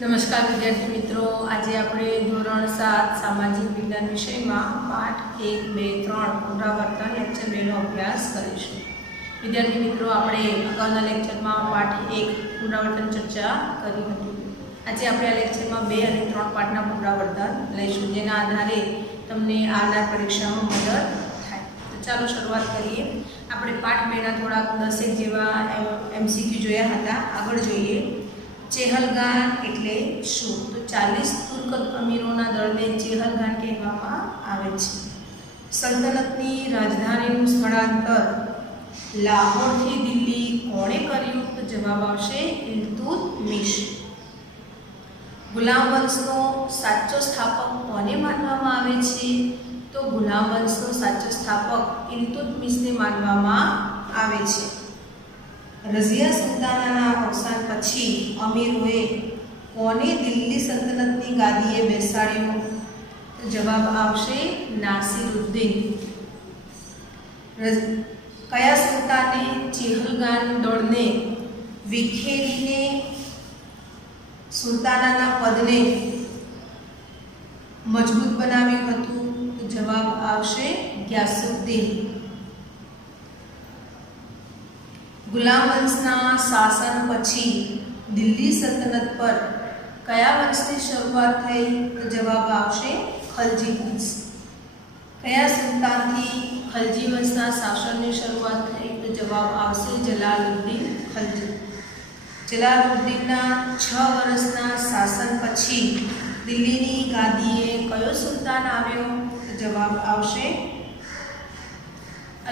नमस्कार विद्यार्थी मित्रों, आज આપણે ધોરણ 7 સામાજિક વિજ્ઞાન વિષયમાં પાઠ 1, 2, 3 પુનરાવર્તન લેક્ચર 2 નો અભ્યાસ કરીશું। વિદ્યાર્થી મિત્રો, આપણે અગાઉના લેક્ચરમાં પાઠ 1 પુનરાવર્તન ચર્ચા કરી હતી। આજે આપણે આ લેક્ચરમાં 2 અને 3 પાઠના પુનરાવર્તન લઈશું, જેના આધારે તમને આવનાર પરીક્ષામાં મદદ થાય। તો ચાલો શરૂઆત કરીએ। આપણે પાઠ 2 ના થોડા 10 જેવા એમસીક્યુ જોયા હતા। આગળ જોઈએ। ચેહલગાન એટલે શું? તો 40 તુર્ક અમીરોના દળને ચેહલગાન કહેવામાં આવે છે। સલ્તનતની રાજધાનીનું સ્થળાંતર લાહોરથી દિલ્હી કોણે કર્યું? તો જવાબ આવશે ઇલ્તુત્મિશ। ગુલામ વંશનો સાચો સ્થાપક કોને માનવામાં આવે છે? તો ગુલામ વંશનો સાચો સ્થાપક ઇલ્તુત્મિશને માનવામાં આવે છે। રઝિયા સુલતાનાના અવસાન પછી અમીરોએ કોને દિલ્હી સલ્તનતની ગાદીએ બેસાડ્યો? તો જવાબ આવશે નાસિરુદ્દીન। કયા સુલતાને ચેહલગાન દળને વિખેરીને સુલતાનાના પદને મજબૂત બનાવ્યું હતું? તો જવાબ આવશે ગ્યાસુદ્દીન। ગુલામ વંશના શાસન પછી દિલ્હી સલ્તનત પર કયા વંશની શરૂઆત થઈ? તો જવાબ આવશે ખલજી વંશ। કયા સુલતાનથી ખલજી વંશના શાસનની શરૂઆત થઈ? તો જવાબ આવશે જલાલુદ્દીન ખલજી। જલાલુદ્દીનના 6 વર્ષના શાસન પછી દિલ્હીની ગાદીએ કયો સુલતાન આવ્યો? તો જવાબ આવશે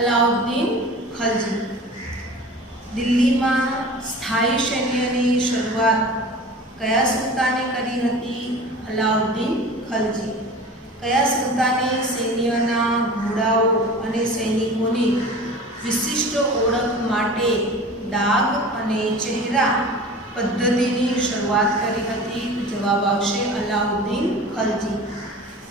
અલાઉદ્દીન ખલજી। દિલ્હીમાં સ્થાયી સૈન્યની શરૂઆત કયા સુલતાને કરી હતી? અલાઉદ્દીન ખલજી। કયા સુલતાને સૈન્યના ઘોડાઓ અને સૈનિકોની વિશિષ્ટ ઓળખ માટે દાગ અને ચહેરા પદ્ધતિની શરૂઆત કરી હતી? જવાબ આવશે અલાઉદ્દીન ખલજી।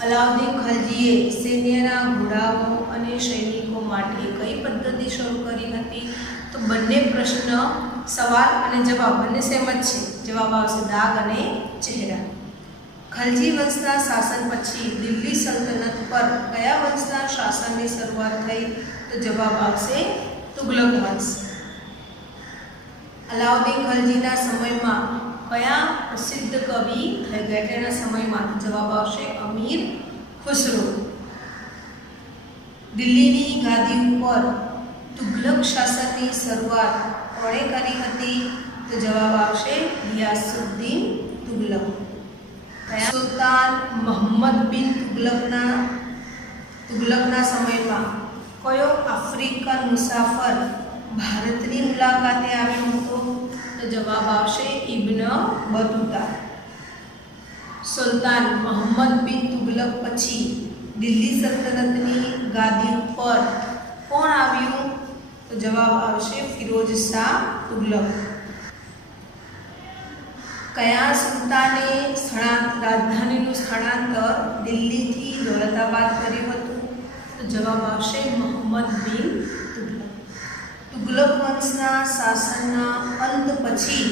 અલાઉદ્દીન ખલજીએ સૈન્યના ઘોડાઓ અને સૈનિકો માટે કઈ પદ્ધતિ શરૂ કરી હતી? તો બંને પ્રશ્ન, સવાલ અને જવાબ બંને સેમ જ છે। જવાબ આવશે દાગ અને ચહેરા। ખલજી વંશના શાસન પછી દિલ્હી સલ્તનત પર કયા વંશના શાસનની શરૂઆત થઈ? તો જવાબ આવશે તુગલક વંશ। અલાઉદ્દીન ખલજીના સમયમાં કયા પ્રસિદ્ધ કવિ થઈ ગયા? તેના સમયમાં જવાબ આવશે અમીર ખુસરો। દિલ્હીની ગાદી ઉપર તુગલક શાસનની શરૂઆત કોણે કરી હતી? તો જવાબ આવશે ગિયાસુદ્દીન તુગલક। સુલતાન મોહમ્મદ બિન તુગલકના સમયમાં કયો આફ્રિકન મુસાફર ભારતની મુલાકાતે આવ્યો હતો? તો જવાબ આવશે ઇબ્ન બતુતા। સુલતાન મોહમ્મદ બિન તુગલક પછી દિલ્હી સલ્તનતની ગાદી ઉપર કોણ આવ્યું? તો જવાબ આવશે ફિરોઝ શાહ તુગલક। કયા સુલતાને રાજધાનીનું સ્થળાંતર દિલ્હીથી દૌલતાબાદ કર્યું હતું? તો જવાબ આવશે મોહમ્મદ બિન તુગલક। તુગલક વંશના શાસનના અંત પછી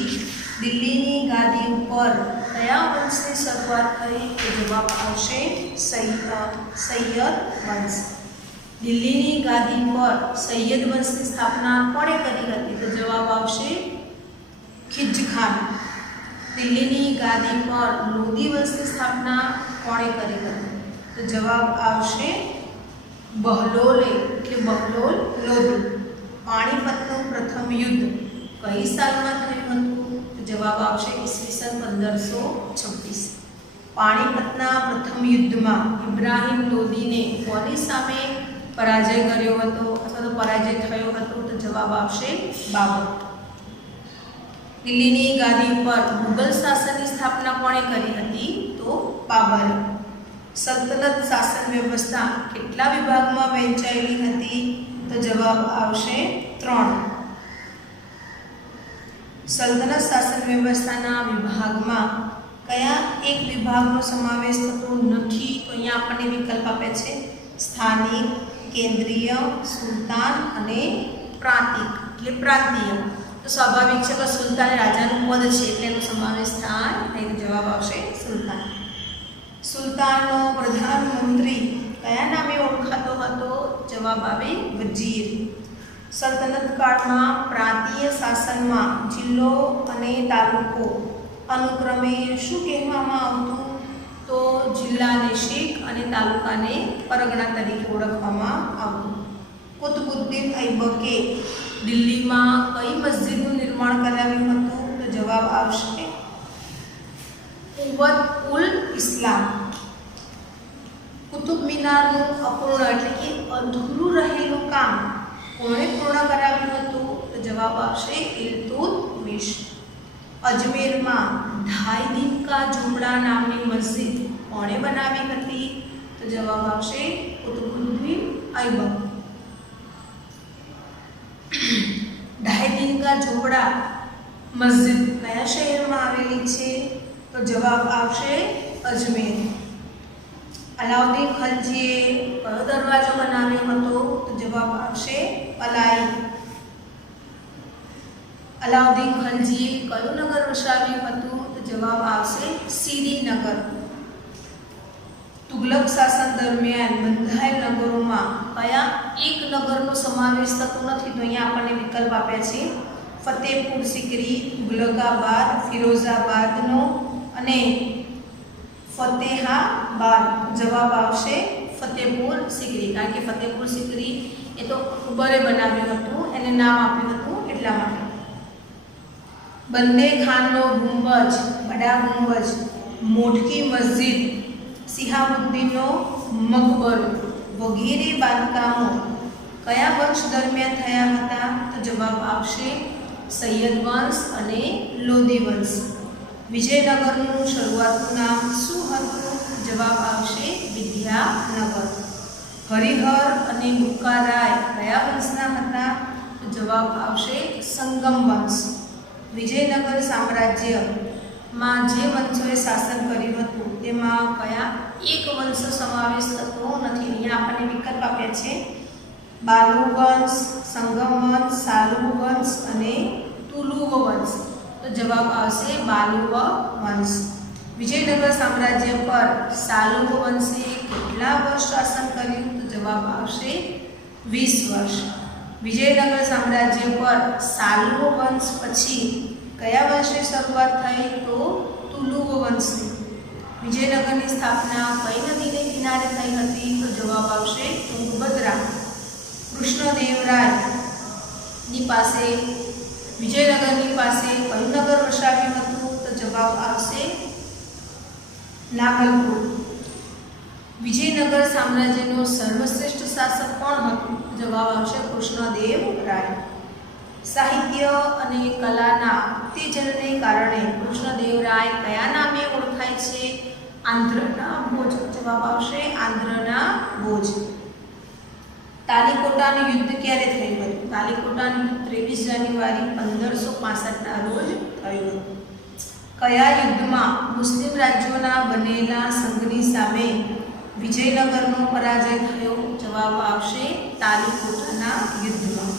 દિલ્હીની ગાદી ઉપર કયા વંશની શરૂઆત થઈ? તો જવાબ આવશે સૈયદ વંશ। દિલ્હીની ગાદી પર સૈયદ વંશની સ્થાપના કોણે કરી હતી? તો જવાબ આવશે ખિજ ખાન। દિલ્હીની ગાદી પર લોધી વંશની સ્થાપના કોણે કરી હતી? તો જવાબ આવશે બહલોલે એટલે બહલોલ લોધી। પાણીપતનું પ્રથમ યુદ્ધ કઈ સાલમાં થયું હતું? તો જવાબ આવશે ઈસવીસન 1526। પાણીપતના પ્રથમ યુદ્ધમાં ઇબ્રાહિમ લોદીને કોની સામે પરાજય કર્યો હતો અથવા તો પરાજય થયો હતો? તો જવાબ આવશે બાબર। દિલ્હીની ગાદી પર મુગલ શાસનની સ્થાપના કોણે કરી હતી? તો બાબરે। સલ્તનત શાસન વ્યવસ્થા કેટલા વિભાગમાં વહેંચાયેલી હતી? તો જવાબ આવશે 3। સલ્તનત શાસન વ્યવસ્થાના વિભાગમાં કયા એક વિભાગનો સમાવેશ થતો નથી? તો અહીંયા આપણને વિકલ્પ આપે છે સ્થાનિક, કેન્દ્રીય, સુલતાન અને પ્રાંતિક એટલે પ્રાંતીય। તો સ્વાભાવિક છે કે સુલતાન રાજાનું પદ છે એટલે એનો સમાવેશ થાય નહીં। જવાબ સુલતાનનો પ્રધાનમંત્રી કયા નામે ઓળખાતો હતો? જવાબ આવે વજીર. સલ્તનત કાળમાં પ્રાંતીય શાસનમાં જિલ્લો અને તાલુકો અનુક્રમે શું કહેવામાં આવતું? તો જિલ્લાને શીખ અને તાલુકાને પરગણા તરીકે ઓળખવામાં આવતું. કુતુબુદ્દીન ઐબકે દિલ્હીમાં કઈ મસ્જિદનું નિર્માણ કરાવ્યું હતું? તો જવાબ આવશે કુવત ઉલ ઇસ્લામ. કુતુબ મિનારનું અપૂર્ણ એટલે કે અધૂરું રહેલું કામ કોણે પૂર્ણ કરાવ્યું હતું? તો જવાબ આવશે ઇલ્તુત્મિશ. અજમેરમાં ઢાઈ દિન કા ઝૂંપડા નામની મસ્જિદ કોણે બનાવી હતી? તો જવાબ આવશે કુતુબુદ્દીન ઐબક. ઢાઈ દિન કા ઝૂંપડા મસ્જિદ કયા શહેરમાં આવેલી છે? તો જવાબ આવશે અજમેર. અલાઉદ્દીન ખલજીએ કયો દરવાજો બનાવ્યો હતો? તો જવાબ આવશે અલાઈ. અલાઉદ્દીન ખલજીએ કયું નગર વસાવ્યું હતું? તો જવાબ આવશે શ્રીનગર. તુગલક શાસન દરમિયાન બંધાયેલ નગરોમાં કયા એક નગરનો સમાવેશ થતો નથી? તો અહીંયા આપણને વિકલ્પ આપ્યા છે ફતેહપુર સિકરી, તુગલકાબાદ, ફિરોઝાબાદનો અને ફતેહાબાદ. જવાબ આવશે ફતેહપુર સિકરી, કારણ કે ફતેહપુર સિકરી એ તો અકબરે બનાવ્યું હતું, એને નામ આપ્યું હતું એટલા માટે. બંદે ખાનનો ગુંબજ, બડા ગુંબજ, મોટકી મસ્જિદ, સિહાબુદ્દીનનો મકબરો વગેરે બાંધકામો કયા વંશ દરમિયાન થયા હતા? તો જવાબ આવશે સૈયદ વંશ અને લોધી વંશ. વિજયનગરનું શરૂઆતનું નામ શું હતું? જવાબ આવશે વિદ્યાનગર. હરિહર અને બુક્કારાય કયા વંશના હતા? તો જવાબ આવશે સંગમ વંશ. વિજયનગર સામ્રાજ્યમાં જે વંશોએ શાસન કર્યું હતું તેમાં કયા એક વંશ સમાવેશ થતો નથી? અહીંયા આપણને વિકલ્પ આપ્યા છે બાલુ વંશ, સંગમ વંશ, સાલુવ વંશ અને તુલુવ વંશ. તો જવાબ આવશે બાલુવ વંશ. વિજયનગર સામ્રાજ્ય પર સાલુવ વંશે કેટલા વર્ષ શાસન કર્યું? તો જવાબ આવશે 20 વર્ષ. વિજયનગર સામ્રાજ્ય પર સાલુવ વંશ પછી કયા વંશની શરૂઆત થઈ? તો તુલુવ વંશની. વિજયનગરની સ્થાપના કઈ નદીને કિનારે થઈ હતી? તો જવાબ આવશે તુંગભદ્રા. કૃષ્ણદેવરાયની પાસે વિજયનગરની પાસે કયું નગર વસાવ્યું હતું? તો જવાબ આવશે નાગલપુર. વિજયનગર સામ્રાજ્યનો સર્વશ્રેષ્ઠ શાસક કોણ હતું? જવાબ આવશે કૃષ્ણદેવરાય. સાહિત્ય અને કલાના ઉત્તેજનને કારણે કૃષ્ણદેવરાય કયા નામે ઓળખાય છે? આંધ્રના ભોજ. જવાબ આવશે આંધ્રના ભોજ. તાલીકોટાનું યુદ્ધ ક્યારે થયું હતું? તાલીકોટાનું યુદ્ધ 23 જાન્યુઆરી 1565ના રોજ થયું હતું. કયા યુદ્ધમાં મુસ્લિમ રાજ્યોના બનેલા સંઘની સામે વિજયનગરનો પરાજય થયો? જવાબ આવશે તાલીકોટાના યુદ્ધમાં.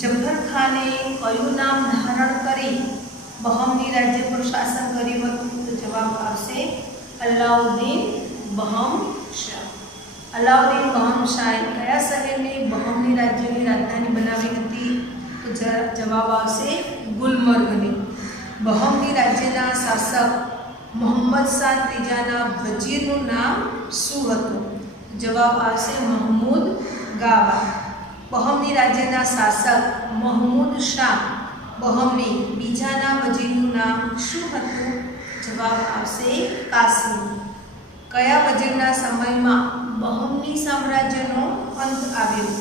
જફર ખાને કયું નામ ધારણ કરી બહમની રાજ્ય પર શાસન કર્યું હતું? તો જવાબ આવશે અલાઉદ્દીન બહમશાહ. અલાઉદ્દીન બહમશાહે કયા શહેરને બહમની રાજ્યની રાજધાની બનાવી હતી? તો જવાબ આવશે ગુલમર્ગને. બહમની રાજ્યના શાસક મોહમ્મદ શાહ ત્રીજાના વજીરનું નામ શું હતું? જવાબ આવશે મહમૂદ ગાવા. બહમની રાજ્યના શાસક મહમૂદ શાહ બહમની બીજાના વજીરનું નામ શું હતું? જવાબ આવશે કાસી. કયા વજીરના સમયમાં બહમની સામ્રાજ્યનો અંત આવ્યો?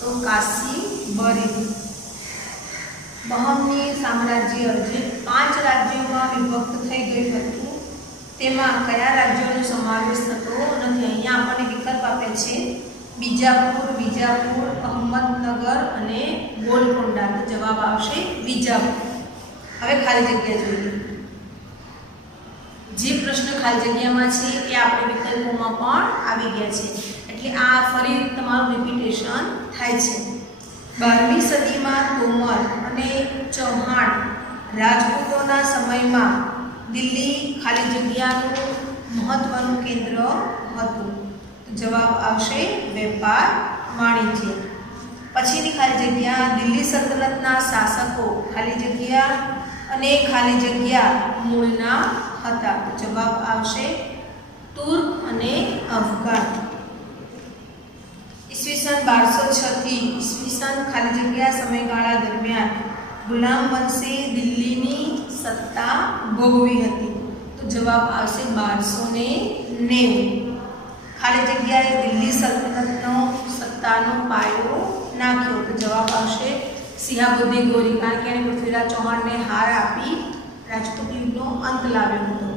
તો કાસી બરી. બહમની સામ્રાજ્ય જે 5 રાજ્યોમાં વિભક્ત થઈ ગયું હતું તેમાં કયા રાજ્યોનો સમાવેશ થતો નથી? અહીંયા આપણને વિકલ્પ આપે છે બીજાપુર, વિજાપુર, અહમદનગર અને ગોલકોંડા. તો જવાબ આવશે વિજાપુર. હવે ખાલી જગ્યા જોઈએ. જે પ્રશ્ન ખાલી જગ્યામાં છે એ આપણે વિકલ્પોમાં પણ આવી ગયા છે, એટલે આ ફરી તમારું રિપીટેશન થાય છે. 12મી સદીમાં તોમર અને ચૌહાણ રાજપૂતોના સમયમાં દિલ્હી ખાલી જગ્યાનું મહત્વનું કેન્દ્ર હતું? તો જવાબ આવશે વેપાર વાણિજ્ય. પછીની ખાલી જગ્યા, દિલ્હી સલ્તનતના શાસકો ખાલી જગ્યા અને ખાલી જગ્યા મૂળના હતા. તો જવાબ આવશે તુર્ક અને અફઘાન. ઈસવીસન 1206 થી ઈસવીસન ખાલી જગ્યા સમયગાળા દરમિયાન ગુલામ વંશે દિલ્હીની સત્તા ભોગવી હતી. તો જવાબ આવશે 1290. ખાલી જગ્યાએ દિલ્હી સલ્તનતનો સત્તાનો પાયો નાખ્યો. તો જવાબ આવશે સિહાબુદ્દીન ગોરી, કારણ કે એણે પૃથ્વીરાજ ચૌહાણને હાર આપી રાજપૂત યુગનો અંત લાવ્યો હતો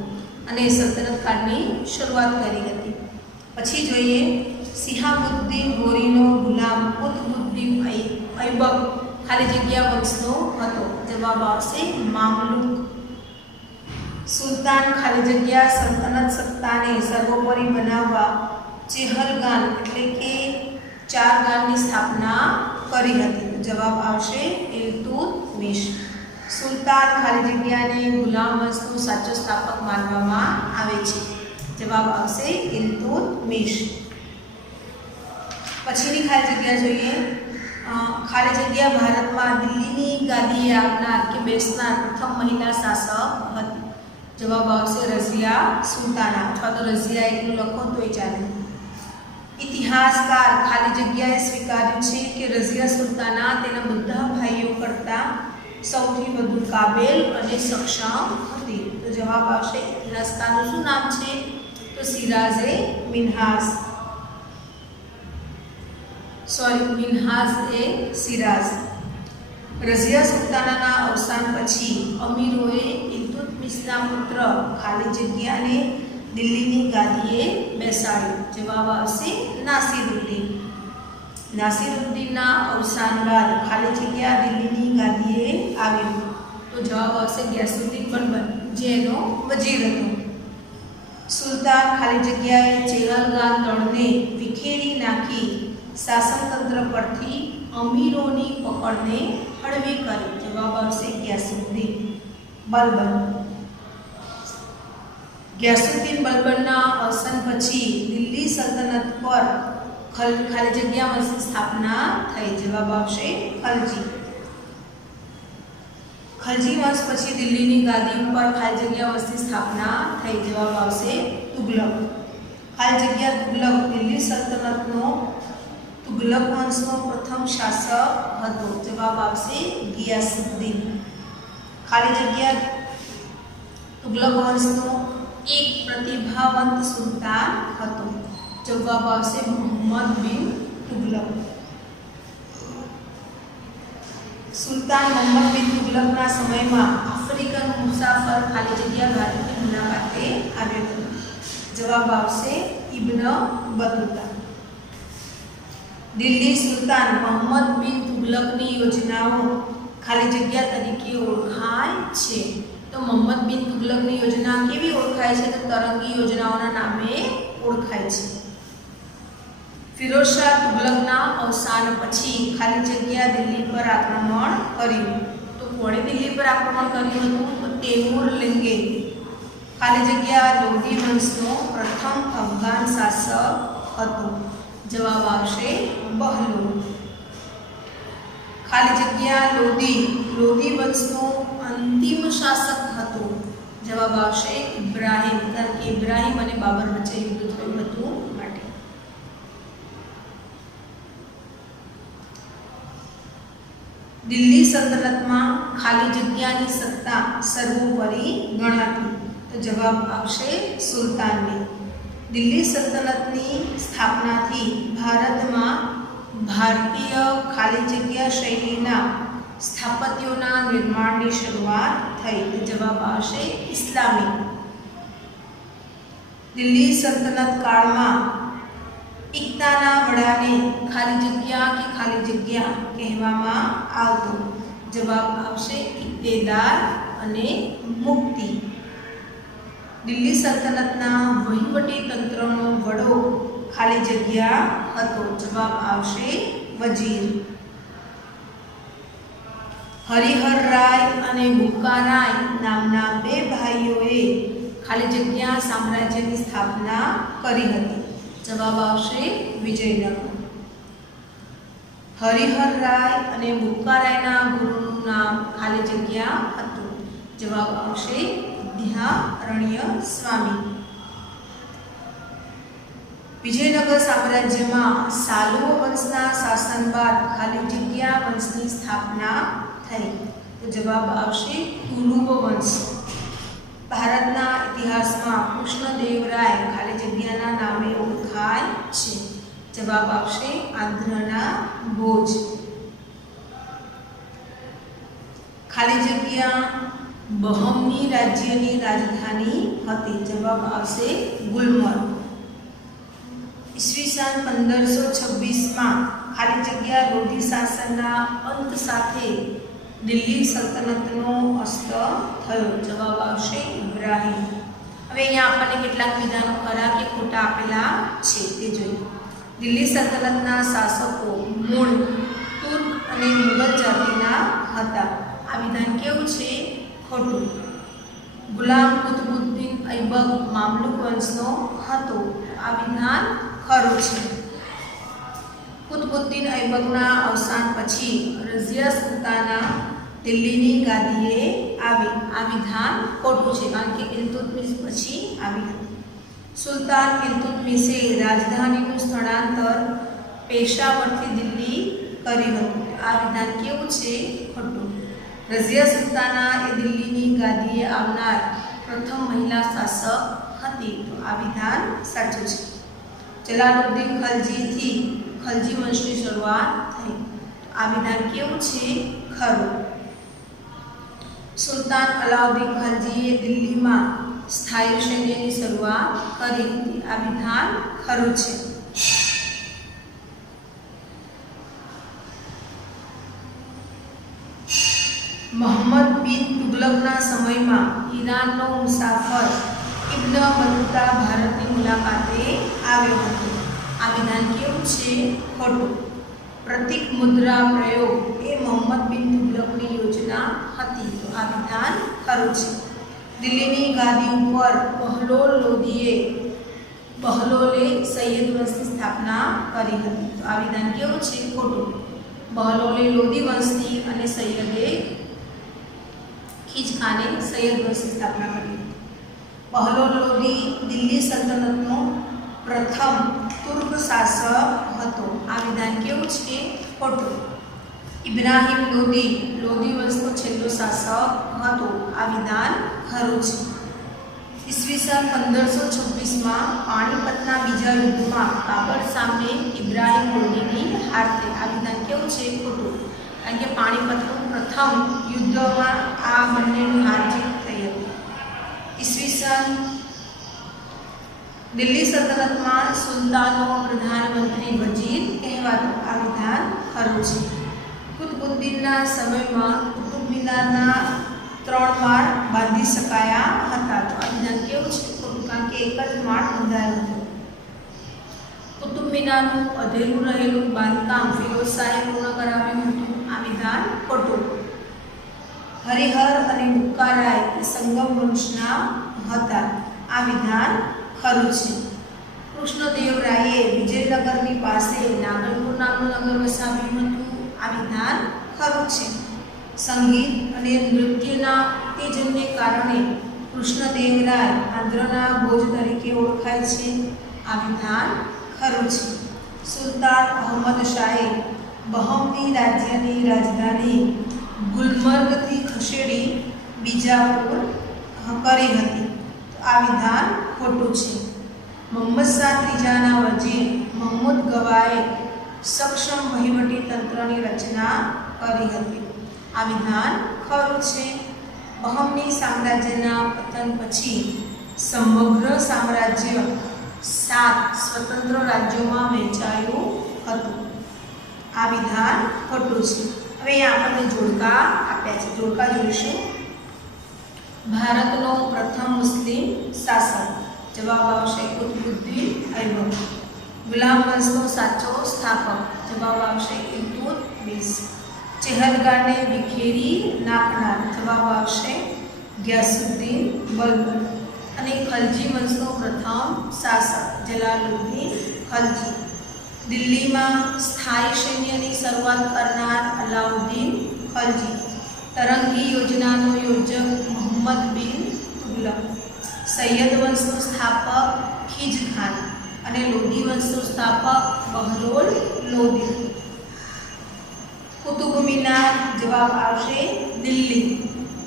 અને સલ્તનત કાળની શરૂઆત કરી હતી. પછી જોઈએ સિહાબુદ્દીન ગોરીનો ગુલામ કુતબુદ્દીન ઐબક ખાલી જગ્યા વંશનો હતો. જવાબ આવશે મામલુક. સુલતાન ખાલી જગ્યા સલ્તનત સત્તાને સર્વોપરી બનાવવા ચેહલગાન એટલે કે ચારગાનની સ્થાપના કરી હતી. તો જવાબ આવશે ઇલ્તુત્મિશ. સુલતાન ખાલી જગ્યાને ગુલામ વંશનો સાચો સ્થાપક માનવામાં આવે છે. જવાબ આવશે ઇલ્તુત્મિશ. પછીની ખાલી જગ્યા જોઈએ. ખાલી જગ્યા ભારતમાં દિલ્હીની ગાદીએ આવનાર કે બેસનાર પ્રથમ મહિલા શાસક હતી. જવાબ આવશે રઝિયા સુલતાના, અથવા તો રઝિયા એટલું લખો તોય ચાલે. ઇતિહાસકાર ખાલી જગ્યાએ સ્વીકાર્યું છે કે રઝિયા સુલતાના તેના બધા ભાઈઓ કરતાં સૌથી વધુ કાબેલ અને સક્ષમ હતી. તો જવાબ આવશે, ઇતિહાસકારનું શું નામ છે? તો સિરાજે મિન્હાજ. મિન્હાજ એ સિરાજ. રઝિયા સુલતાનાના અવસાન પછી અમીરોએ ઇલ્તુત્મિશના પુત્ર ખાલી જગ્યાને દિલ્હીની ગાદીએ બેસાડ્યો. જવાબ આવશે નાસિરુદ્દીન. નાસિરુદ્દીનના અવસાન બાદ ખાલી જગ્યા દિલ્હીની ગાદીએ આવ્યું. તો જવાબ આવશે ગ્યાસુદ્દીન બલબન, જે એનો વજીર હતો. સુલતાન ખાલી જગ્યાએ ચેહલગાન દળને વિખેરી નાખી શાસનતંત્ર પરથી અમીરોની પકડને હળવી કરી. જવાબ આવશે ગ્યાસુદ્દીન બલબન. ગ્યાસુદ્દીન બલબનના અવસાન પછી દિલ્હી સલ્તનત પર ખાલી જગ્યા વંશની સ્થાપના થઈ. જવાબ આવશે ખલજી. ખલજી વંશ પછી દિલ્હીની ગાદી ઉપર ખાલી જગ્યા વંશની સ્થાપના થઈ. જવાબ આવશે તુગલક. ખાલી જગ્યા તુગલક દિલ્હી સલ્તનતનો તુગલક વંશનો પ્રથમ શાસક હતો. જવાબ આવશે ગિયાસુદ્દીન. ખાલી જગ્યા તુગલક વંશનો એક પ્રતિભાવંત સુલતાન હતો. જવાબ આવશે મુહમ્મદ બિન તુગલક. સુલતાન મોહમ્મદ બિન તુગલકના સમયમાં આફ્રિકન મુસાફર ખાલી જગ્યા ભારતની મુલાકાતે આવ્યો હતો. જવાબ આવશે ઇબ્ન બતુતા. દિલ્હી સુલતાન મોહમ્મદ બિન તુગલકની યોજનાઓ ખાલી જગ્યા તરીકે ઓળખાય છે. તો મોહમ્મદ બિન તુગલકની યોજના કેવી ઓળખાય છે? તો તરંગી યોજનાઓના નામે ઓળખાય છે. ફિરોઝશાહ તુગલકના અવસાન પછી ખાલી જગ્યા દિલ્હી પર આક્રમણ કર્યું. તો કોણે દિલ્હી પર આક્રમણ કર્યું હતું? તો તૈમુર લિંગે. ખાલી જગ્યા લોધી વંશનો પ્રથમ અફઘાન શાસક હતો. જવાબ આવશે બહલોલ. ખાલી જગ્યા લોધી વંશનો અંતિમ શાસક હતો. જવાબ આવશે ઇબ્રાહિમ, કારણ કે ઇબ્રાહિમ અને બાબર વચ્ચે યુદ્ધ થયું હતું માટે. દિલ્હી સલ્તનતમાં ખાલી જગ્યાની સત્તા સર્વોપરી ગણાતી. તો જવાબ આવશે સુલતાનની. દિલ્હી સલ્તનતની સ્થાપનાથી ભારતમાં ભારતીય ખાલી જગ્યા શૈલીના સ્થાપત્યોના નિર્માણની શરૂઆત થઈ. તો જવાબ આવશે ઇસ્લામિક. દિલ્હી સલ્તનત કાળમાં એકતાના વડાને ખાલી જગ્યા કહેવામાં આવતો. જવાબ આવશે ઇક્તેદાર અને મુક્તિ. દિલ્હી સલ્તનતના વહીવટી તંત્રનો વડો ખાલી જગ્યા હતો. જવાબ આવશે વજીર. હરિહર રાય અને બુક્કા રાય નામના બે ભાઈઓએ ખાલી જગ્યા સામ્રાજ્યની સ્થાપના કરી હતી? જવાબ આવશે વિજયનગર. હરિહર રાય અને બુક્કારાયના ગુરુનું નામ ખાલી જગ્યા હતું? જવાબ આવશે વિદ્યારણ્ય સ્વામી. વિજયનગર સામ્રાજ્યમાં સાલુવ વંશના શાસન બાદ ખાલી જગ્યા વંશની સ્થાપના થઈ? તો જવાબ આવશે તુલુવ વંશ. ભારતના ઇતિહાસમાં કૃષ્ણદેવરાય ખાલી જગ્યાના નામે ઓળખાય છે? જવાબ આવશે આંધ્રના ભોજ. ખાલી જગ્યા બહમની રાજ્યની રાજધાની હતી? જવાબ આવશે ગુલમર્ગ. ઈસવીસન 1526માં ખાલી જગ્યા લોધી શાસનના અંત સાથે દિલ્હી સલ્તનતનો અસ્ત થયો? જવાબ આવશે ઇબ્રાહિમ. હવે અહીંયા આપણને કેટલાક વિધાનો ખરા કે ખોટા આપેલા છે તે જોઈએ. દિલ્હી સલ્તનતના શાસકો મૂળ તુર્ક અને મુગલ જાતિના હતા. આ વિધાન કેવું છે? ખોટું. ગુલામ કુતુબુદ્દીન ઐબક મામલુક વંશનો હતો? આ વિધાન ખરું છે. કુતુબુદ્દીન ઐબકના અવસાન પછી રઝિયા સુલતાના દિલ્હીની ગાદીએ આવી? આ વિધાન ખોટું છે, કારણ કે ઇલ્તુત્મિશ પછી આવી હતી. સુલતાન ઇલ્તુત્મિશે રાજધાનીનું સ્થળાંતર પેશાવરથી દિલ્હી કર્યું હતું? આ વિધાન કેવું છે? ખોટું. રઝિયા સુલતાના એ દિલ્હીની ગાદીએ આવનાર પ્રથમ મહિલા શાસક હતી? તો આ વિધાન સાચું છે. જલાલુદ્દીન ખલજીથી ખલજી વંશની શરૂઆત થઈ? આ વિધાન કેવું છે? ખરું. સુલતાન અલાઉદ્દીન ખલજીએ દિલ્હીમાં સ્થાયી સૈન્યની શરૂઆત કરી હતી? આ વિધાન ખરું છે. મોહમ્મદ બિન તુગલકના સમયમાં ઈરાનનો મુસાફર ઇબ્ન બતુતા ભારતની મુલાકાતે આવ્યો હતો? આ વિધાન કેવું છે? ખોટું. પ્રતીક મુદ્રા પ્રયોગ એ મોહમ્મદ બિન તુગલકની યોજના હતી? તો આ વિધાન ખરું છે. દિલ્હીની ગાદી ઉપર બહલોલે સૈયદ વંશની સ્થાપના કરી હતી? તો આ વિધાન કેવું છે? ખોટું. બહલોલે લોદી વંશની અને સૈયદે ખીજખાને સૈયદ વંશની સ્થાપના કરી હતી. બહલોલ લોદી દિલ્હી સલ્તનતનો પ્રથમ તુર્ક શાસક હતો? આ વિધાન કેવું છે? ખોટું. ઇબ્રાહિમ લોદી વંશનો છેલ્લો શાસક હતો? આ વિધાન ખરું છે. ઈસવીસન 1526માં પાણીપતના બીજા યુદ્ધમાં બાબર સામે ઇબ્રાહિમ લોદીની હાર થઈ? આ વિધાન કેવું છે? ખોટું. કારણ કે પાણીપતનું પ્રથમ યુદ્ધમાં આ બંનેની હાર જીત થઈ હતી. ઈસવીસન દિલ્હી સલ્તનતમાં સુલતાનનો પ્રધાનમંત્રી વજીર કહેવાતો? આ વિધાન ખરું છે. કુતુબુદ્દીનના સમયમાં કુતુબ મિનારના 3 માળ બાંધી શકાયા હતા? તો આ વિધાન કેવું છે? ખોટું. કારણ કે એક જ માળ બંધાયો હતો. કુતુબ મિનારનું અધેલું રહેલું બાંધકામ ફિરોઝ શાહે પૂર્ણ કરાવ્યું હતું? આ વિધાન ખોટું. હરિહર અને બુક્કારાય એ સંગમ વંશના હતા? આ વિધાન ખરું છે. કૃષ્ણદેવરાયે વિજયનગરની પાસે નાગલપુર નામનું નગર વસાવ્યું હતું? આ વિધાન ખરું છે. સંગીત અને નૃત્યના ઉત્તેજનને કારણે કૃષ્ણદેવરાય આંધ્રના ભોજ તરીકે ઓળખાય છે? આ વિધાન ખરું છે. સુલતાન અહમદ શાહે બહમની રાજ્યની રાજધાની ગુલમર્ગથી ખસેડી બીજાપુર કરી હતી? તો આ વિધાન ખોટું છે. મોહમ્મદ શાહ ત્રીજાના વજીર મહમૂદ ગવાએ સક્ષમ વહીવટી તંત્રની રચના કરી હતી? આ વિધાન ખરું છે. બહમની સામ્રાજ્યના પતન પછી સમગ્ર સામ્રાજ્ય 7 સ્વતંત્ર રાજ્યોમાં વહેંચાયું હતું? આ વિધાન ખોટું છે. હવે અહીંયા આપણને જોડકા આપ્યા છે. જોડકા જોઈશું. ભારતનો પ્રથમ મુસ્લિમ શાસક? જવાબ આવશે કુતુબુદ્દીન ઐબક. ગુલામ વંશનો સાચો સ્થાપક? જવાબ આવશે ઇલ્તુત્મિશ. ચહેલગાહને વિખેરી નાખનાર? જવાબ આવશે ગિયાસુદ્દીન બલબન. અને અને ખલજી વંશનો પ્રથમ શાસક જલાલુદ્દીન ખલજી. દિલ્હીમાં સ્થાયી સૈન્યની શરૂઆત કરનાર અલાઉદ્દીન ખલજી. તરંગી યોજનાનો યોજક મોહમ્મદ બિન તુગલક. સૈયદ વંશનો સ્થાપક ખિજ ખાન અને લોધી વંશનો સ્થાપક બહલોલ લોધી. कुतुब मीनार जवाब आवशे दिल्ली.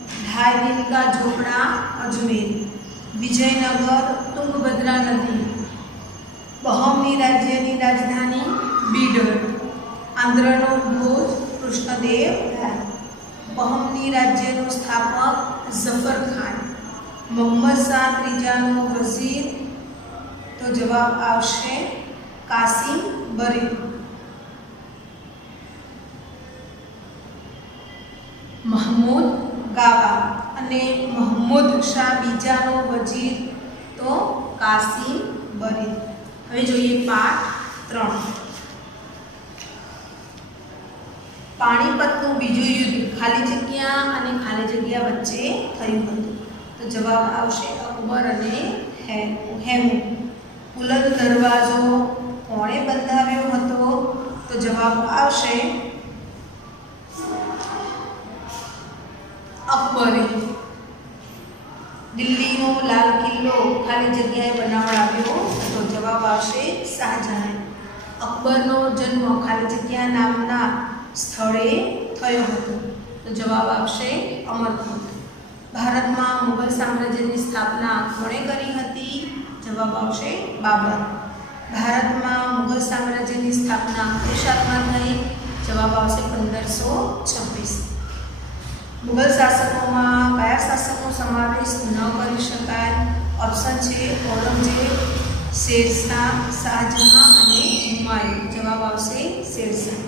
2.5 दिन का झोपड़ा अजमेर. विजयनगर तुंगभद्रा नदी. बहमनी राज्यनी राजधानी बीडर. आंध्रनो ध्वज कृष्णदेव राय. बहमनी राज्यनो स्थापक जफर खान. मोहम्मद शाह त्रीजानो वजीर तो जवाब आवशे कासिम बरीद. महमूद गावा અને महमूद शाह બીજાનો વજીર તો કાસિમ બરીદ. હવે જોઈએ પાઠ 3. પાણીપતનું બીજું યુદ્ધ ખાલી જગ્યા અને ખાલી જગ્યા વચ્ચે થયું હતું. તો જવાબ આવશે અકબર અને હેમુ. બુલંદ દરવાજો કોણે બંધાવ્યો હતો? તો જવાબ આવશે અકબરે. દિલ્હીનો લાલ કિલ્લો ખાલી જગ્યાએ બનાવડાવ્યો તો જવાબ આવશે શાહજહાં. અકબરનો જન્મ ખાલી જગ્યા નામના સ્થળે થયો હતો તો જવાબ આવશે અમરકોટ. ભારતમાં મુગલ સામ્રાજ્યની સ્થાપના કોણે કરી હતી? જવાબ આવશે બાબર. ભારતમાં મુગલ સામ્રાજ્યની સ્થાપના કઈ સાલમાં થઈ? જવાબ આવશે 1526. मुगल शासकों में कया शासकों समावेश न कर शकाय? ऑप्शन है औरंगजेब, शेरशाह, शाहजहां और हुमायूं. जवाब आवशे शेरशाह.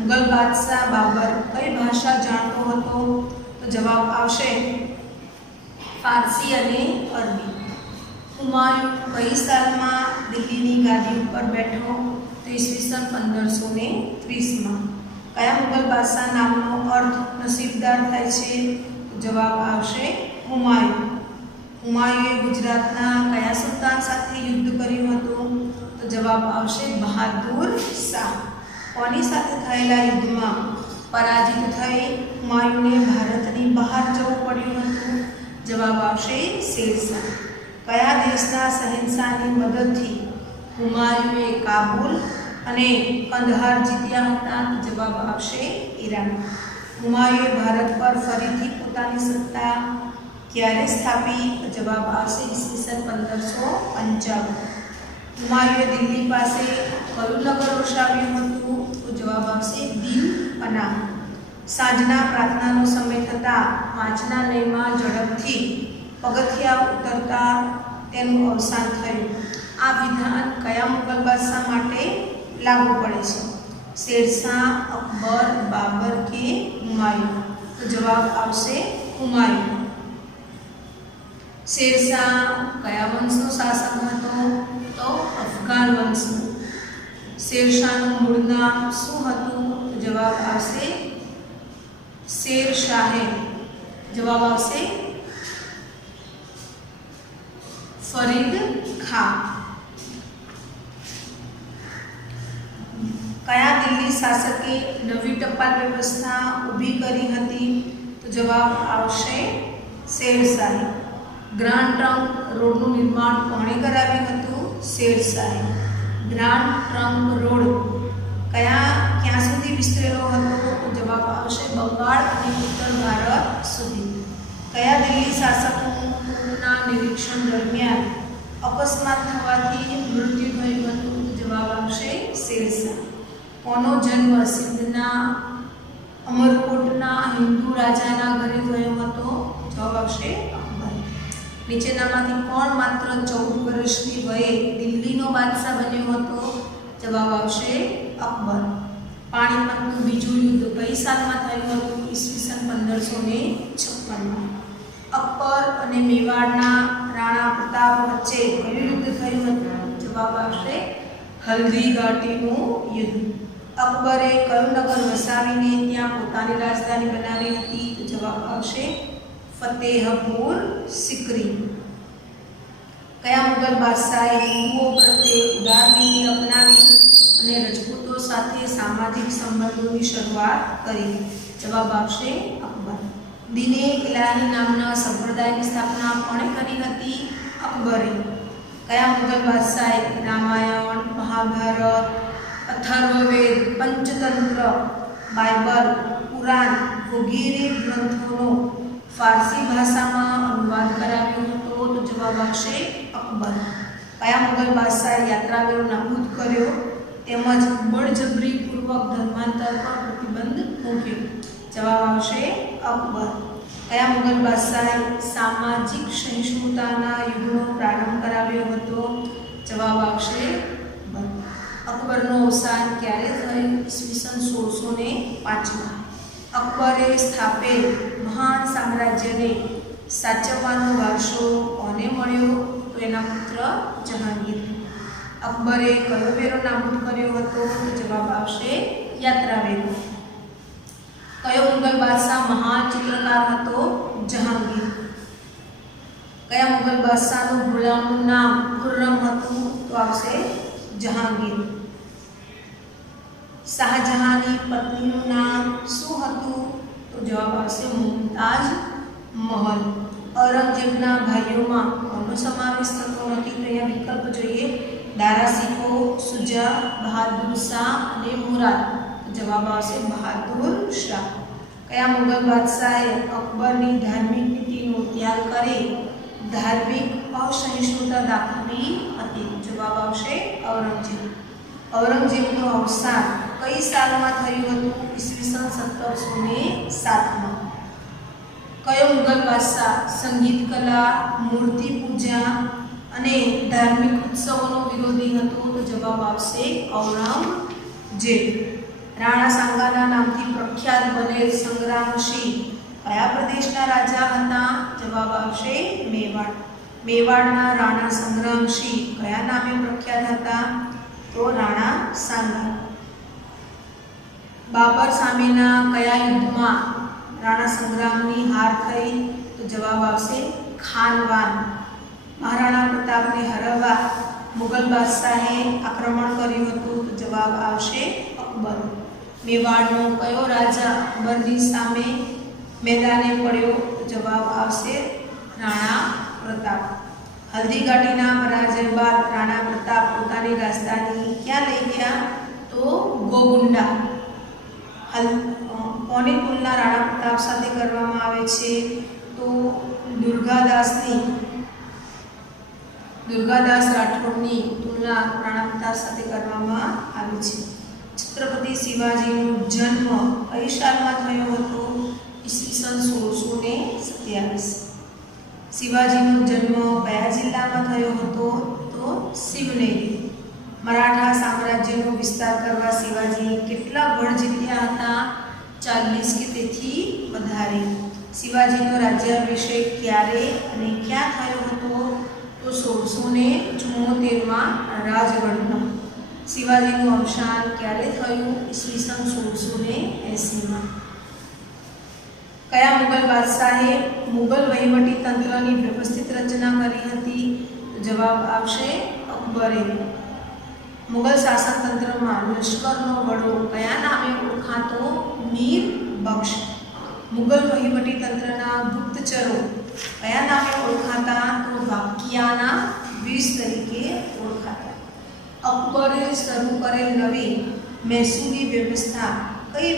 मुगल बादशाह बाबर कई भाषा जानतो हतो? तो जवाब आवशे फारसी और अरबी. हुमायूं कई साल में दिल्ली गादी पर बैठो? तो ईस्वीसन 1530 में. कया मुगल बादशाह नामनो अर्थ नसीबदार थाय छे? जवाब आवशे हुमायूं. हुमायूए गुजरातना कया सुल्तान साथे युद्ध कर्युं हतुं? तो जवाब आवशे बहादुर शाह. कोनी साथे थयेला युद्धमां पराजित थई हुमायूने भारतनी बहार जवुं पड्युं हतुं? जवाब आवशे शेरशाह. कया देशना शहेनशाहनी मददथी हुमायूए काबुल અને કંદહાર જીત્યા હતા? જવાબ આવશે ઈરાન. હુમાયુએ ભારત પર ફરીથી પોતાની સત્તા ક્યારે સ્થાપી? જવાબ આવશે ઈસવીસન 1555. હુમાયુએ દિલ્હી પાસે કયું નગર વસાવ્યું હતું? તો જવાબ આવશે દીવ પનાહ. સાંજના પ્રાર્થનાનો સમય થતાં વાંચનાલયમાં ઝડપથી પગથિયા ઉતરતા તેનું અવસાન થયું. આ વિધાન કયા મુગલ બાદશાહ માટે लागू पड़े छे? शेरशाह, अकबर, बाबर के हुमायूं? तो जवाब आवशे हुमायूं. शेरशाह कया वंशनो शासक हतो? तो अफगान वंशनो. शेरशाहનું મૂળ નામ શું હતું? તો જવાબ આવશે શેરશાહે. જવાબ આવશે ફરીદ ખાન. कया दिल्ली शासके नवी टपाल व्यवस्था ऊभी करी हती? तो जवाब आवशे शेरशाहे. ग्रांड ट्रंक रोडનું નિર્માણ કોણે કરાવ્યું હતું? શેરશાહે. ગ્રાન્ડ ટ્રંક રોડ ક્યાં સુધી વિસ્તરેલો હતો? તો જવાબ આવશે બંગાળ અને ઉત્તર ભારત સુધી. કયા દિલ્હી શાસકોના નિરીક્ષણ દરમિયાન અકસ્માત થવાથી મૃત્યુ થયું હતું? જવાબ આવશે શેરશાહ. કોનો જન્મ સિંધના અમરકોટના હિન્દુ રાજાના ઘરે થયો હતો? જવાબ આવશે અકબર. નીચેનામાંથી કોણ માત્ર 14 વર્ષની વયે દિલ્હીનો બાદશાહ બન્યો હતો? જવાબ આવશે અકબર. પાણીપતનું બીજું યુદ્ધ કઈ સાલમાં થયું હતું? ઈસવીસન 1556માં. અકબર અને મેવાડના રાણા પ્રતાપ વચ્ચે કયું યુદ્ધ થયું હતું? જવાબ આવશે હલ્દી ઘાટીનું યુદ્ધ. અકબરે કયું નગર વસાવીને ત્યાં પોતાની રાજધાની બનાવી હતી? તો જવાબ આવશે ફતેહપુર સિકરી. કયા મુગલ બાદશાહે હિન્દુઓ પ્રત્યે ઉદાર નીતિ અપનાવી અને રજપૂતો સાથે સામાજિક સંબંધોની શરૂઆત કરી? જવાબ આવશે અકબર. દીને ઇલાહી નામના સંપ્રદાયની સ્થાપના કોણે કરી હતી? અકબરે. કયા મુગલ બાદશાહે રામાયણ, મહાભારત, અથર્વવેદ, પંચતંત્ર, બાઇબલ, કુરાન વગેરે ગ્રંથોનો ફારસી ભાષામાં અનુવાદ કરાવ્યો હતો? તો જવાબ આવશે અકબર. કયા મુગલ બાદશાહે યાત્રાવેરો નાબૂદ કર્યો તેમજ બળજબરીપૂર્વક ધર્માંતર પર પ્રતિબંધ મૂક્યો? જવાબ આવશે અકબર. કયા મુગલ બાદશાહે સામાજિક સહિષ્ણુતાના યુગનો પ્રારંભ કરાવ્યો હતો? જવાબ આવશે અકબર. અકબરનું અવસાન ક્યારે થયું? ઈસવીસન 1605. અકબરે સ્થાપેલ મહાન સામ્રાજ્યને સાચવવાનો વારસો કોને મળ્યો? તો એના પુત્ર જહાંગીર. અકબરે કયો વેરો નાબૂદ કર્યો હતો? તો જવાબ આવશે યાત્રાવેરો. કયો મુગલ બાદશાહ મહાન ચિત્રકાર હતો? જહાંગીર. કયા મુગલ બાદશાહનું ગુલામનું નામ ખુર્રમ હતું? તો આવશે જહાંગીર. શાહજહાંની પત્નીનું નામ શું હતું? તો જવાબ આવશે મુમતાજ મહલ. ઔરંગઝેબના ભાઈઓમાં કોનો સમાવેશ થતો નથી? તો અહીંયા વિકલ્પ જોઈએ. દારા શિકોહ, સુજા, બહાદુર શાહ અને મુરાદ. જવાબ આવશે બહાદુર શાહ. કયા મુગલ બાદશાહે અકબરની ધાર્મિક નીતિનો ત્યાગ કરી ધાર્મિક અસહિષ્ણુતા દાખવી હતી? જવાબ આવશે ઔરંગઝેબ. ઔરંગઝેબનું અવસાન કઈ સાલમાં થયું હતું? ઈસવીસન 1707. કયો મુગલ બાદશાહ સંગીત કલા, મૂર્તિ પૂજા અને ધાર્મિક ઉત્સવોનો વિરોધી હતો? તો જવાબ આવશે ઔરંગઝેબ. રાણા સાંગાના નામથી પ્રખ્યાત બનેલ સંગ્રામસિંહ કયા પ્રદેશના રાજા હતા? જવાબ આવશે મેવાડ. મેવાડના રાણા સંગ્રામસિંહ કયા નામે પ્રખ્યાત હતા? તો રાણા સાંગા. બાબર સામેના કયા યુદ્ધમાં રાણા સંગ્રામની હાર થઈ? તો જવાબ આવશે ખાનવાન. મહારાણા પ્રતાપને હરાવવા મુગલ બાદશાહે આક્રમણ કર્યું હતું? તો જવાબ આવશે અકબર. મેવાડનો કયો રાજા અકબરની સામે મેદાને પડ્યો? તો જવાબ આવશે રાણા પ્રતાપ. હલ્દી ઘાટીના પરાજય બાદ રાણા પ્રતાપ પોતાની રાજધાની ક્યાં લઈ ગયા? તો ગોગુંડા. કોની તુલના રાણા પ્રતાપ સાથે કરવામાં આવે છે? તો દુર્ગાદાસ રાઠોડની તુલના રાણા પ્રતાપ સાથે કરવામાં આવી છે. છત્રપતિ શિવાજીનો જન્મ કઈ સાલમાં થયો હતો? ઈસવીસન 1627. શિવાજીનો જન્મ કયા જિલ્લામાં થયો હતો? તો શિવનેરી. મરાઠા સામ્રાજ્યનો વિસ્તાર કરવા શિવાજીએ કેટલા ગઢ જીત્યા હતા? 40 કે તેથી વધારે. શિવાજીનો રાજ્યાભિષેક ક્યારે અને ક્યાં થયો હતો? તો 1674માં રાજગઢમાં. શિવાજીનું અવસાન ક્યારે થયું? ઈસવીસન 1680માં. કયા મુગલ બાદશાહે મુગલ વહીવટી તંત્રની વ્યવસ્થિત રચના કરી હતી? તો જવાબ આવશે અકબરે. મુગલ શાસન તંત્રમાં લશ્કરનો વડો કયા નામે ઓળખાતો? મીર બક્ષ. મુગલ વહીવટી તંત્રના ગુપ્તચરો કયા નામે ઓળખાતા? તો વાકિયાના 20 તરીકે ઓળખાતા. અકબરે શરૂ કરેલ નવી મહેસૂલી વ્યવસ્થા કઈ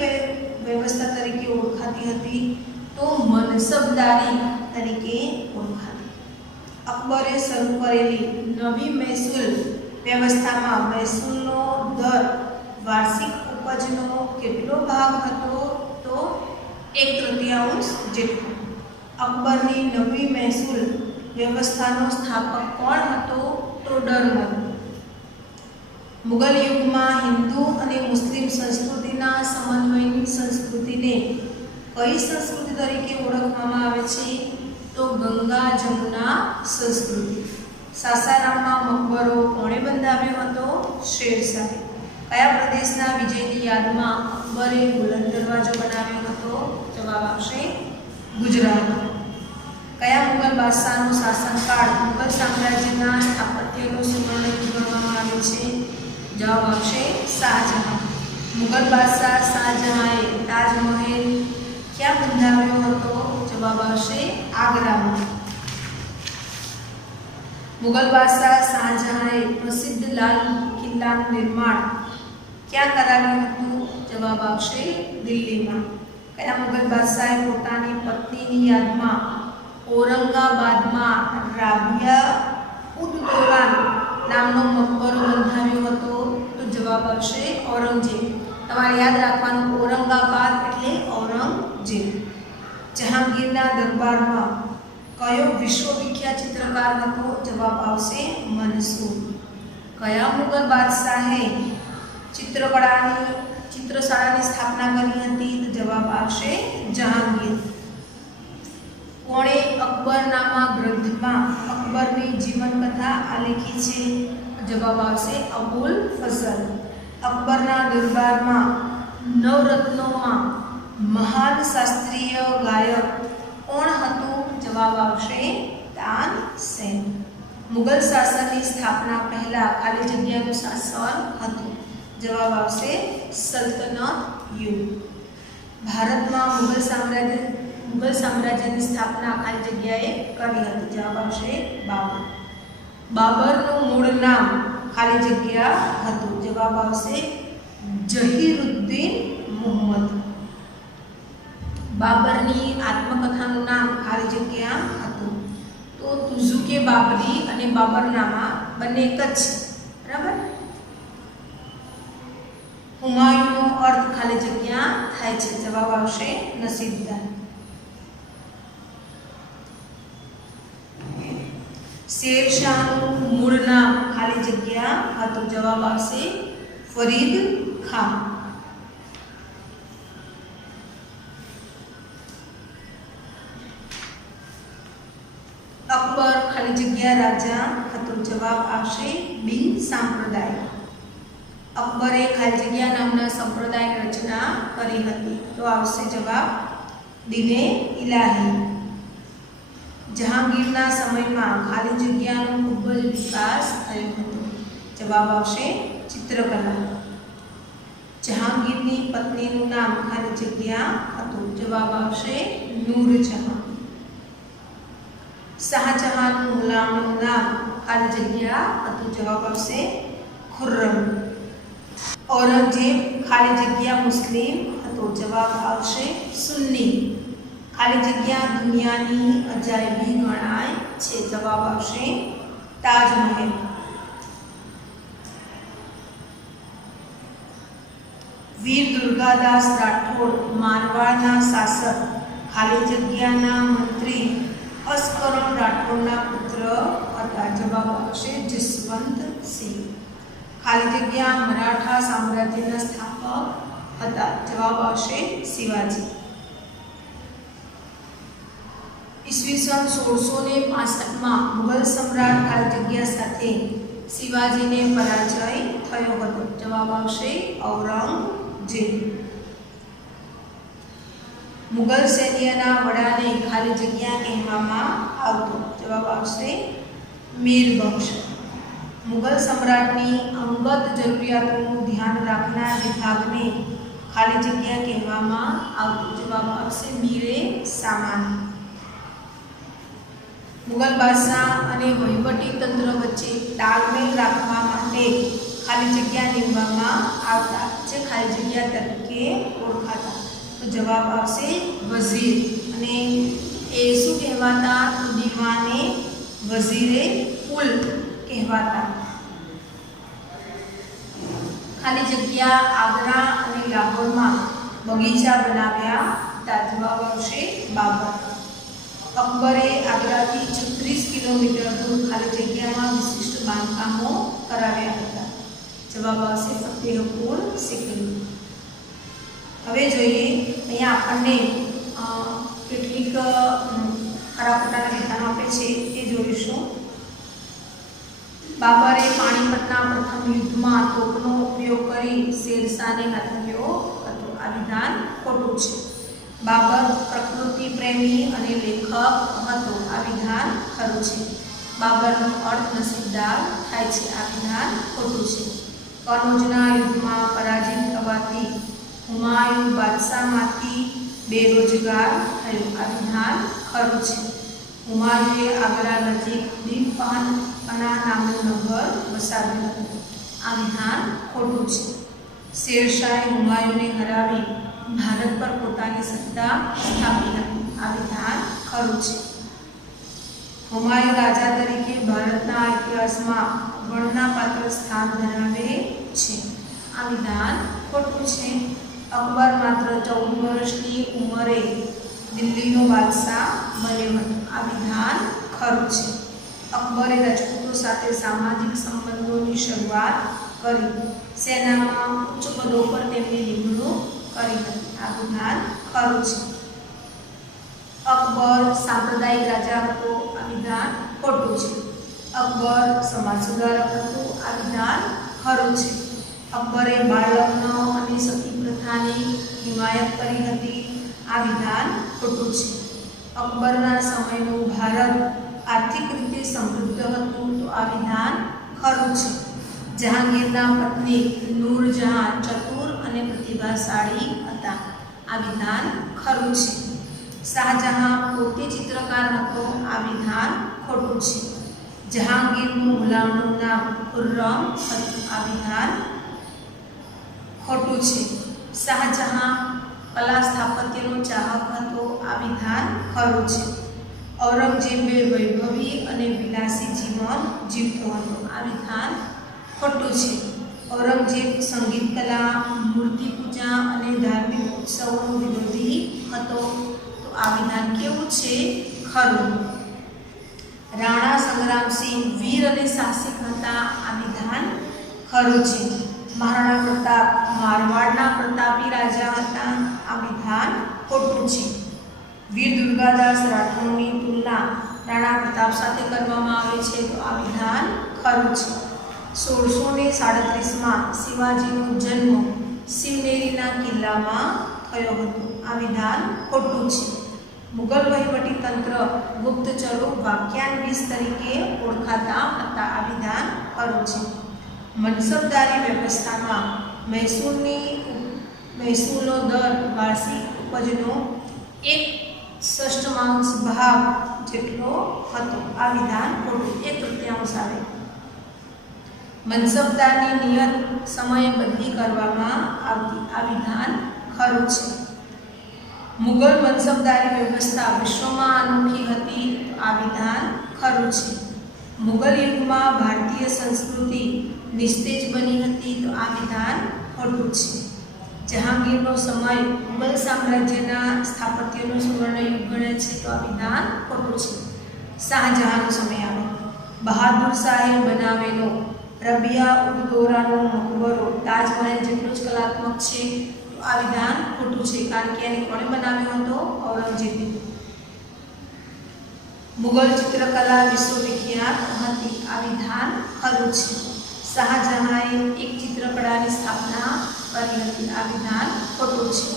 વ્યવસ્થા તરીકે ઓળખાતી હતી? તો મનસબદારી તરીકે ઓળખાતી. અકબરે શરૂ કરેલી નવી મહેસૂલ વ્યવસ્થામાં મહેસૂલનો દર વાર્ષિક ઉપજનો કેટલો ભાગ હતો? તો 1/3 જેટલો. અકબરની નવી મહેસૂલ વ્યવસ્થાનો સ્થાપક કોણ હતો? તો ડરમલ. મુગલ યુગમાં હિન્દુ અને મુસ્લિમ સંસ્કૃતિના સમન્વયની સંસ્કૃતિને કઈ સંસ્કૃતિ તરીકે ઓળખવામાં આવે છે? તો ગંગા જમુના સંસ્કૃતિ. સાસારામમાં મકબરો કોણે બંધાવ્યો હતો? શેરશાહે. કયા પ્રદેશના વિજયની યાદમાં અકબરે બુલંદ દરવાજો બનાવ્યો હતો? જવાબ આવશે ગુજરાત. કયા મુગલ બાદશાહનો શાસનકાળ મુગલ સામ્રાજ્યના મુગલ બાદશાહ શાહજહાંએ તાજમહેલ ક્યાં બંધાવ્યો હતો? જવાબ આવશે આગ્રામાં. મુગલ બાદશાહ શાહજહાંએ પ્રસિદ્ધ લાલ કિલ્લાનું નિર્માણ ક્યાં કરાવ્યું હતું? જવાબ આવશે દિલ્હીમાં. કયા મુગલ બાદશાહે પોતાની પત્નીની યાદમાં ઔરંગાબાદમાં રાબિયા ઉદ દૌરાન નામનો મકબરો બંધાવ્યો હતો? તો જવાબ આવશે ઔરંગઝેબ. તમારે યાદ રાખવાનું, ઔરંગાબાદ એટલે ઔરંગઝેબ. જહાંગીરના દરબારમાં કયો વિશ્વવિખ્યાત ચિત્રકાર હતો? જવાબ આવશે મંસૂર. કયા મુગલ બાદશાહે ચિત્રશાળાની સ્થાપના કરી હતી? તો જવાબ આવશે જહાંગીર. કોણે અકબરનામા ગ્રંથમાં અકબરની જીવનકથા આલેખી છે? જવાબ આવશે અબુલ ફઝલ. અકબરના દરબારમાં નવરત્નોમાં મહાન શાસ્ત્રીય ગાયક કોણ હતું? જવાબ આવશે તાનસેન. મુગલ શાસનની સ્થાપના પહેલા ખાલી જગ્યાનું શાસન હતું? જવાબ આવશે સલ્તનત યુગ. ભારતમાં મુગલ સામ્રાજ્યની સ્થાપના ખાલી જગ્યાએ કરી હતી? જવાબ આવશે બાબર. બાબરનું મૂળ નામ ખાલી જગ્યા હતું? જવાબ આવશે જહીરુદ્દીન મુહમ્મદ. બાબરની આત્મકથાનું નામ ખાલી જગ્યા હતું? તો તુઝુકે બાબરી અને બાબરનામા બંને એક જ છે, બરાબર. હુમાયુનો અર્થ ખાલી જગ્યા થાય છે? જવાબ આવશે નસીબદાર. શેરશાહનું મૂળ નામ ખાલી જગ્યા હતું? જવાબ આવશે ફરીદ ખાન. અકબર ખાલી જગ્યા રાજા હતો? જવાબ આવશે બિન સાંપ્રદાયિક. અકબરે ખાલી જગ્યા નામના સંપ્રદાય રચના કરી હતી? તો આવશે જવાબ દીને ઇલાહી. જહાંગીરના સમયમાં ખાલી જગ્યાનો ખૂબ જ વિકાસ થયો હતો? જવાબ આવશે ચિત્રકલા. જહાંગીરની પત્નીનું નામ ખાલી જગ્યા હતું? જવાબ આવશે નૂરજહાં. શાહજહાંનું ગુલામનું નામ ખાલી જગ્યા હતું? જવાબ આવશે ખુર્રમ. ઔરંગઝેબ ખાલી જગ્યા મુસ્લિમ હતો? જવાબ આવશે સુન્ની. ખાલી જગ્યા દુનિયાની અજાયબી ગણાય છે? જવાબ આવશે તાજમહેલ. વીર દુર્ગાદાસ રાઠોડ મારવાડના શાસક ખાલી જગ્યાના મંત્રી અસ્કરણ રાઠોડના પુત્ર હતા? જવાબ આવશે જસવંતસિંહ. ખાલી જગ્યા મરાઠા સામ્રાજ્યના સ્થાપક હતા? જવાબ આવશે શિવાજી. ઈસવીસન 1665માં મુગલ સમ્રાટ ખાલી જગ્યા સાથે શિવાજીને પરાજય થયો હતો? જવાબ આવશે ઔરંગઝેબ. મુગલ સૈન્યના વડાને ખાલી જગ્યા કહેવામાં આવતું? જવાબ આવશે મીરબક્ષ. મુગલ સમ્રાટની અંગત જરૂરિયાતોનું ધ્યાન રાખનાર વિભાગને ખાલી જગ્યા કહેવામાં આવતું? જવાબ આવશે મીરે સામાન. મુગલ બાદશાહ અને વહીવટી તંત્ર વચ્ચે તાલમેલ રાખવા માટે ખાલી જગ્યા નીમવામાં આવતા, જે ખાલી જગ્યા તરીકે ઓળખાતા? તો જવાબ આવશે વઝીર. અને એ શું કહેવાતા? તો દીવાને વઝીરે કુલ કહેવાતા. ખાલી જગ્યા આગ્રા અને લાહોરમાં બગીચા બનાવ્યા હતા? જવાબ આવશે બાબર. અકબરે આગ્રાથી 36 કિલોમીટર દૂર ખાલી જગ્યામાં વિશિષ્ટ બાંધકામો કરાવ્યા હતા? જવાબ આવશે ફતેહપુર સિકરી. હવે જોઈએ, અહીંયા આપણને કેટલીક ખરા ખોટાના વિધાનો આપે છે એ જોઈશું. બાબરે પાણીપતના પ્રથમ યુદ્ધમાં તોપનો ઉપયોગ કરી શેરશાહને હરાવ્યો હતો? આ વિધાન ખોટું છે. બાબર પ્રકૃતિ પ્રેમી અને લેખક હતો? આ વિધાન ખરું છે. બાબરનો અર્થ નસીબદાર થાય છે? આ વિધાન ખોટું છે. કનોજના યુદ્ધમાં પરાજિત થવાથી હુમાયુ બાદશાહમાંથી બેરોજગાર થયો. આ વિધાન ખરું છે. હુમાયુએ આગ્રા નજીક દીપપના નામનું નગર વસાવ્યું હતું. આ વિધાન ખોટું છે. શેરશાહે હુમાયુને હરાવી ભારત પર પોતાની સત્તા સ્થાપી હતી. આ વિધાન ખરું છે. હુમાયુ રાજા તરીકે ભારતના ઇતિહાસમાં ગણનાપાત્ર સ્થાન ધરાવે છે. આ વિધાન ખોટું છે. અકબર માત્ર 14 વર્ષની ઉંમરે દિલ્હીનો બાદશાહ બન્યો હતો. આ વિધાન ખરું છે. અકબરે રાજપૂતો સાથે સામાજિક સંબંધોની શરૂઆત કરી. સેનામાં ઉચ્ચ પદો પર તેમની નિમણૂક કરી હતી. આ વિધાન ખરું છે. અકબર સાંપ્રદાયિક રાજા હતો. આ વિધાન ખોટું છે. અકબર સમાજ સુધારક હતો. આ વિધાન ખરું છે. અકબરે બાળલગ્ન અને સતી પ્રથાની હિમાયત કરી હતી. આ વિધાન ખોટું છે. અકબરના સમયનું ભારત આર્થિક રીતે સમૃદ્ધ હતું. તો આ વિધાન ખરું છે. જહાંગીરના પત્ની નૂરજહાં ચતુર અને પ્રતિભાશાળી હતા. આ વિધાન ખરું છે. શાહજહાં પોતે ચિત્રકાર હતો. આ વિધાન ખોટું છે. જહાંગીરનું ગુલામનું નામ ખુર્રમ હતું. આ વિધાન ખોટું છે. શાહજહાં કલા સ્થાપત્યનો ચાહક હતો. આ વિધાન ખરું છે. ઔરંગઝેબે વૈભવી અને વિલાસી જીવન જીવતો હતો. આ વિધાન ખોટું છે. ઔરંગઝેબ સંગીત કલા, મૂર્તિ પૂજા અને ધાર્મિક ઉત્સવોનો વિરોધી હતો. તો આ વિધાન કેવું છે? ખરું. રાણા સંગ્રામસિંહ વીર અને સાહસિક હતા. આ વિધાન ખરું છે. મહારાણા પ્રતાપ મારવાડના પ્રતાપી રાજા હતા. આ વિધાન ખોટું છે. વીર દુર્ગાદાસ રાઠોડની તુલના રાણા પ્રતાપ સાથે કરવામાં આવે છે. તો આ વિધાન ખરું છે. 1637માં શિવાજીનો જન્મ શિવનેરીના કિલ્લામાં થયો હતો. આ વિધાન ખોટું છે. મુગલ વહીવટી તંત્ર ગુપ્તચરો વાક્યાન્વિત તરીકે ઓળખાતા હતા. આ વિધાન ખરું છે. મનસબદારી વ્યવસ્થામાં મહેસૂલનો દર વાર્ષિક ઉપજનો 1/6 ભાગ જેટલો હતો. આ વિધાન ખોટું. 1/3 આવે. મનસબદારની નિયત સમયે બદલી કરવામાં આવતી. આ વિધાન ખરું છે. મુગલ મનસબદારી વ્યવસ્થા વિશ્વમાં અનોખી હતી. આ વિધાન ખરું છે. મુગલ યુગમાં ભારતીય સંસ્કૃતિ નિસ્તેજ બની હતી. તો આ વિધાન ખોટું છે. જહાંગીરનો સમય મુગલ સામ્રાજ્યના સ્થાપત્યનો સુવર્ણયુગ ગણાય છે. તો આ વિધાન ખોટું છે. શાહજહાંનો સમય આવે. બહાદુર શાહે બનાવેલો રબિયા ઉદ દૌરાનો મકબરો તાજમહેલ જેટલો જ કલાત્મક છે. તો આ વિધાન ખોટું છે. કારણ કે એને કોણે બનાવ્યો હતો? ઔરંગઝેબે. મુગલ ચિત્રકલા વિશ્વવિખ્યાત હતી. આ વિધાન ખરું છે. શાહજહાંએ એક ચિત્રકળાની સ્થાપના કરી હતી. આ વિધાન ખોટું છે.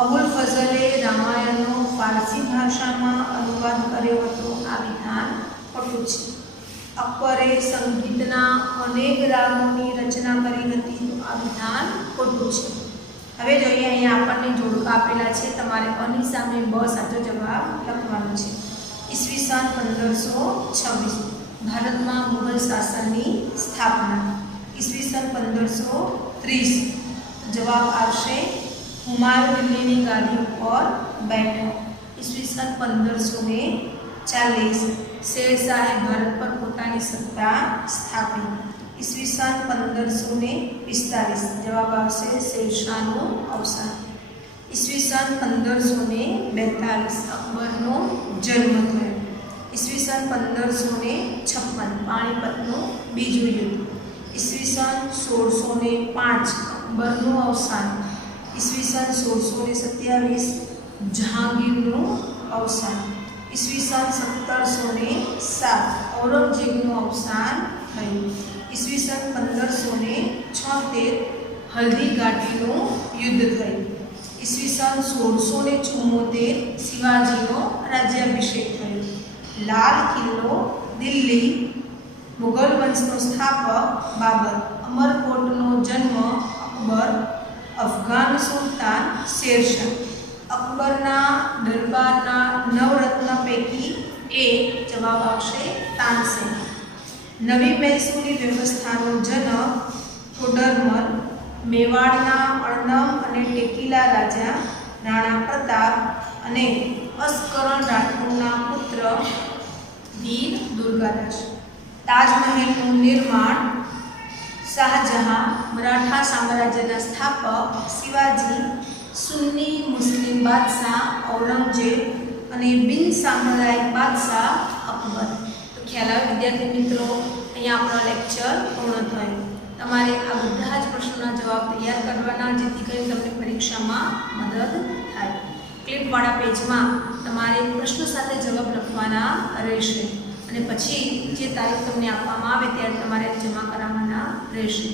અબુલ ફઝલે રામાયણનો ફારસી ભાષામાં અનુવાદ કર્યો હતો. આ વિધાન ખોટું છે. અકબરે સંગીતના અનેક રાગોની રચના કરી હતી. તો આ વિધાન ખોટું છે. હવે જોઈએ, અહીંયા આપણને જોડકા આપેલા છે. તમારે અની સામે બ સાચો જવાબ લખવાનો છે. ઈસવીસન 1526 ભારતમાં મુગલ શાસનની સ્થાપના. ઈસવીસન 1530 જવાબ આવશે હુમાયુ દિલ્હીની ગાદી ઉપર બેઠો. ઈસવીસન 1540 શેરશાહે ભારત પર પોતાની સત્તા સ્થાપી. ઈસવીસન 1545 જવાબ આવશે શેરશાહનું અવસાન. ઈસવીસન 1542 અકબરનો જન્મ થયો. ઈસવીસન 1556 પાણીપતનું બીજું યુદ્ધ. ઈસવીસન 1605 અકબરનું અવસાન. ઈસવીસન 1627 જહાંગીરનું અવસાન. ઈસવીસન 1707 ઔરંગઝેબનું અવસાન થયું. ઈસવીસન 1576 હલ્દી ઘાટીનું યુદ્ધ થયું. ઈસવીસન 1674 શિવાજીનો રાજ્યાભિષેક થયો. લાલ કિલ્લો દિલ્હી મુગલ વંશનો સ્થાપક બાબર, અમરકોટનો જન્મ અકબર, અફઘાન સુલતાન શેરશાહ, અકબરના દરબારના નવરત્ન પૈકી એક, જવાબ આવશે તાનસેન. નવી મહેસૂલી વ્યવસ્થાનો જનક ટોડરમલ, મેવાડના અણનમ અને ટેકીલા રાજા રાણા પ્રતાપ અને અસ્કરણ રાઠોડના પુત્ર વીર દુર્ગાદાસ. તાજમહેલનું નિર્માણ શાહજહાં, મરાઠા સામ્રાજ્યના સ્થાપક શિવાજી, સુન્ની મુસ્લિમ બાદશાહ ઔરંગઝેબ અને બિન સામ્પ્રદાયિક બાદશાહ અકબર. તો ખ્યાલ આવે વિદ્યાર્થી મિત્રો, અહીંયા આપણો લેક્ચર પૂર્ણ થયો. તમારે આ બધા જ પ્રશ્નોના જવાબ તૈયાર કરવાના, જેથી કરીને તમને પરીક્ષામાં મદદ થાય. ક્લિપવાળા પેજમાં તમારે પ્રશ્ન સાથે જવાબ લખવાના રહેશે અને પછી જે તારીખ તમને આપવામાં આવે ત્યારે તમારે જમા કરાવવાના રહેશે.